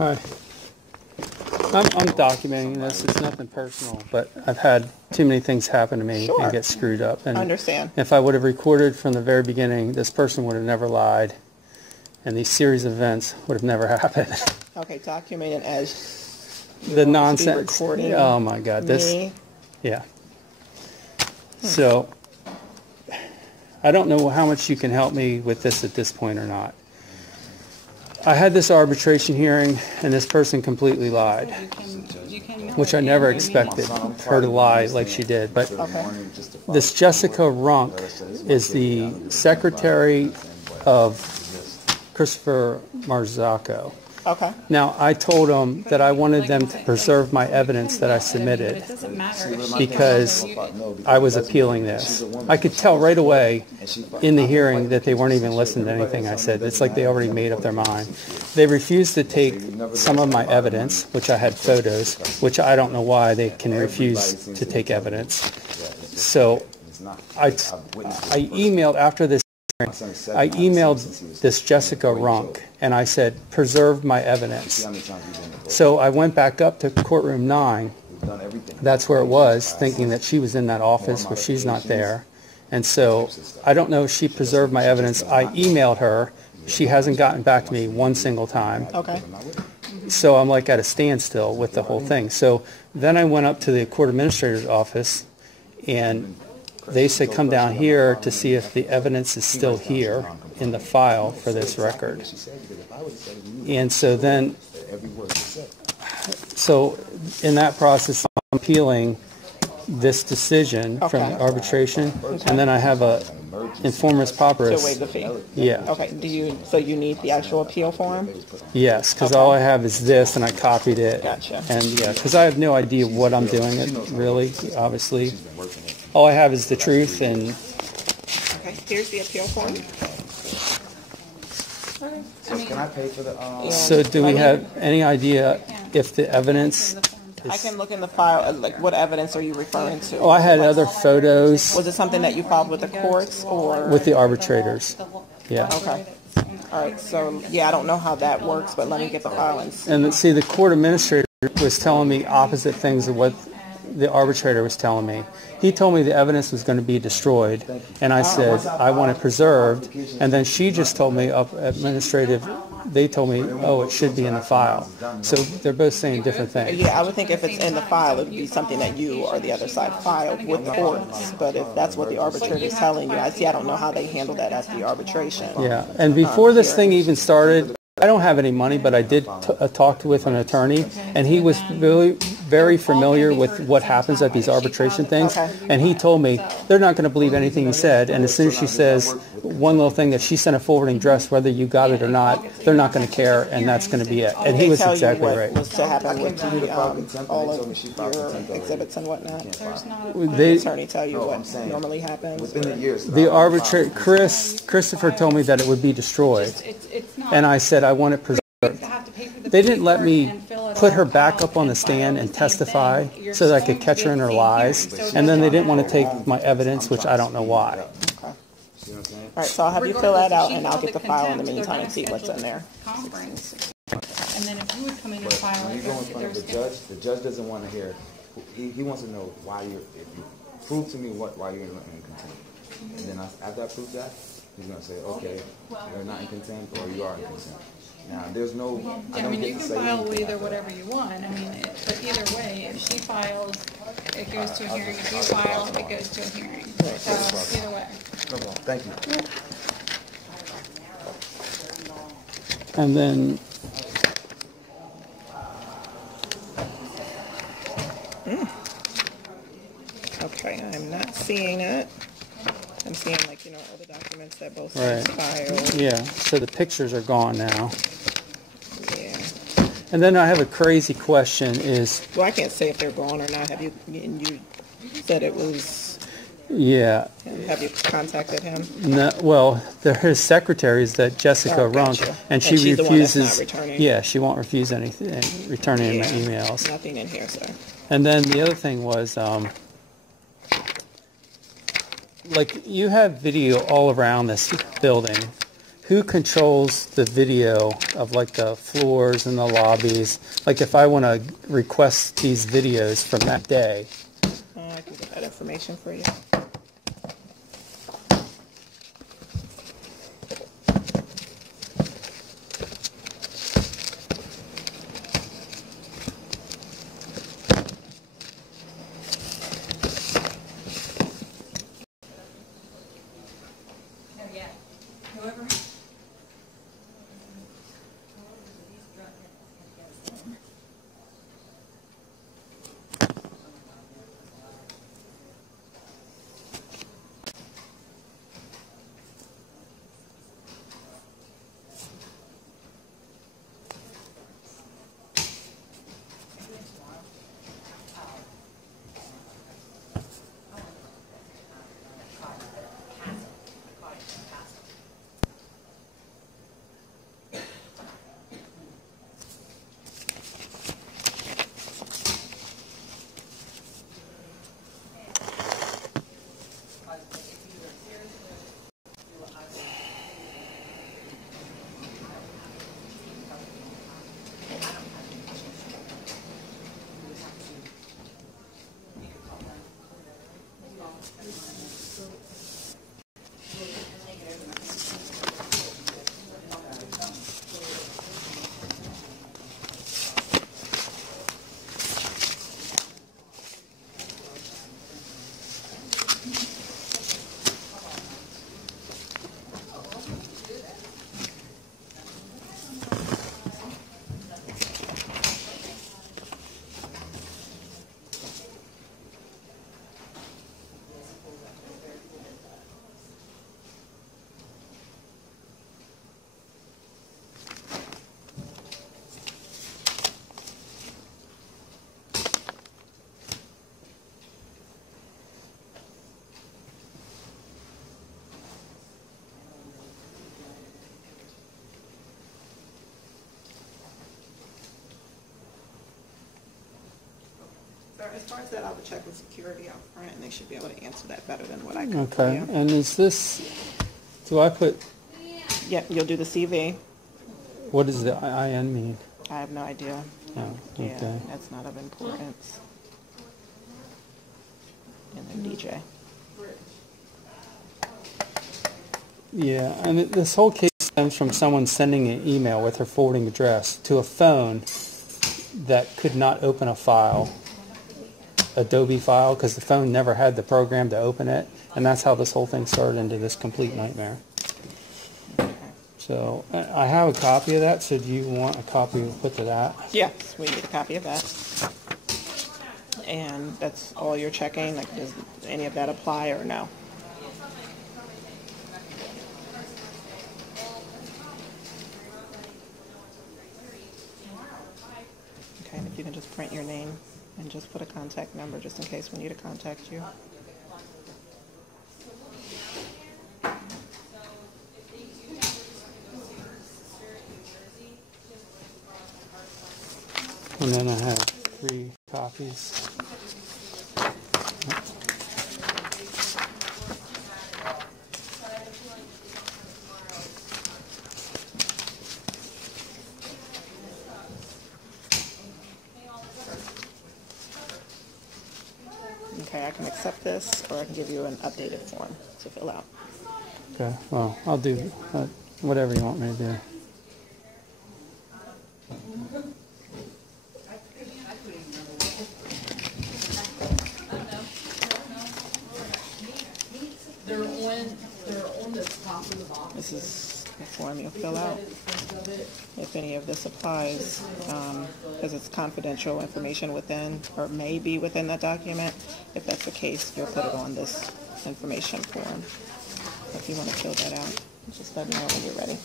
Hi. I'm documenting this. It's nothing personal, but I've had too many things happen to me and get screwed up. And I understand. if I would have recorded from the very beginning, this person would have never lied, and these series of events would have never happened. Okay, documented as The nonsense. Recording. Oh my God! This. Yeah. So I don't know how much you can help me with this at this point or not. I had this arbitration hearing, and this person completely lied, which I never expected her to lie like she did. But this Jessica Runk is the secretary of Christopher Marzocco. Okay. Now, I told them that I wanted them to preserve my evidence that I submitted because I was appealing this. I could tell right away in the hearing that they weren't even listening to anything I said. It's like they already made up their mind. They refused to take some of my evidence, which I had photos, which I don't know why they can refuse to take evidence. So I emailed after this. I emailed this Jessica Runk, and I said, preserve my evidence. So I went back up to courtroom 9. That's where it was, thinking that she was in that office, but she's not there. And so I don't know if she preserved my evidence. I emailed her. She hasn't gotten back to me one single time. Okay. So I'm like at a standstill with the whole thing. So then I went up to the court administrator's office, and they said, come down here to see if the evidence is still here in the file for this record. And so then, in that process, I'm appealing this decision from the arbitration, and then I have a informis pauperis. To waive the fee? Yeah. Okay, so you need the actual appeal form? Yes, because all I have is this, and I copied it. Gotcha. And yeah, because I have no idea what I'm doing, really, obviously. All I have is the truth, and... Okay, here's the appeal form. So can I pay for the... So do we have any idea if the evidence... I can look in the file, like what evidence are you referring to? Oh, I had other photos. Was it something that you filed with the courts or? With the arbitrators, yeah. Okay. All right, so yeah, I don't know how that works, but let me get the file and see. And see, the court administrator was telling me opposite things of what the arbitrator was telling me. He told me the evidence was going to be destroyed, and I said, I want it preserved. And then she just told me, they told me, oh, it should be in the file. So they're both saying different things. Yeah, I would think if it's in the file, it would be something that you or the other side filed with the courts. But if that's what the arbitrator is telling you, I don't know how they handle that at the arbitration. Yeah, and before this thing even started, I don't have any money, but I did talk with an attorney, and he was really very familiar with what happens at these arbitration things. And he told me they're not going to believe anything you said. And as soon as she says one little thing that she sent a forwarding address, whether you got it or not, they're not going to care, and that's going to be it. And he was exactly right. Was to happen with all of your exhibits and whatnot? The attorney tell you what normally happens? Within the years. The arbitrator, Christopher told me that it would be destroyed, and I said I want it preserved. They didn't let me put her back up on the stand and testify so that I could catch her in her lies, and then they didn't want to take my evidence, which I don't know why. Okay. All right, so I'll have you fill that out, and I'll get the file in the meantime and see what's in there. And then if you would come in and file When it, you go in front of the judge doesn't want to hear. He wants to know why you're. If you prove to me why you're in contempt, and then after I prove that, he's going to say, okay, you're not in contempt or you are in contempt. Now, there's no. I mean, you can file either whatever you want. I mean, but either way, if she files, it goes to a hearing. If you file, it goes to a hearing. So either way. No problem. Thank you. And then Okay, I'm not seeing it. I'm seeing, like, all the documents that both sides filed. yeah, so the pictures are gone now. Yeah. And then I have a crazy question is... Well, I can't say if they're gone or not. Have you said it was... Yeah. Have you contacted him? No, well, they're his secretaries, that Jessica Runk, and she she's refuses... the one that's not returning. Yeah, she won't refuse anything, returning my emails. Nothing in here, sir. And then the other thing was... like, you have video all around this building who controls the video of like the floors and the lobbies? Like if I want to request these videos from that day. I can get that information for you. As far as that, I would check with security out front, and they should be able to answer that better than what I can. Okay, and is this, do I put, Yep, you'll do the CV. what does the IN mean? I have no idea. Oh, okay. Yeah, that's not of importance. And then DJ. Yeah, and this whole case stems from someone sending an email with her forwarding address to a phone that could not open a file, Adobe file, because the phone never had the program to open it, and that's how this whole thing started into this complete nightmare. So I have a copy of that, so do you want a copy to put to that? Yes, we need a copy of that. And that's all you're checking? Like, does any of that apply or no? Okay, and if you can just print your name and just put a contact number just in case we need to contact you. And then I have 3 copies. Okay, I can accept this, or I can give you an updated form to fill out. Okay, well, I'll do whatever you want me to do. This is the form you'll fill out. If any of this applies, because it's confidential information within, or may be within that document. If that's the case, you'll put it on this information form. If you want to fill that out, just let me know when you're ready.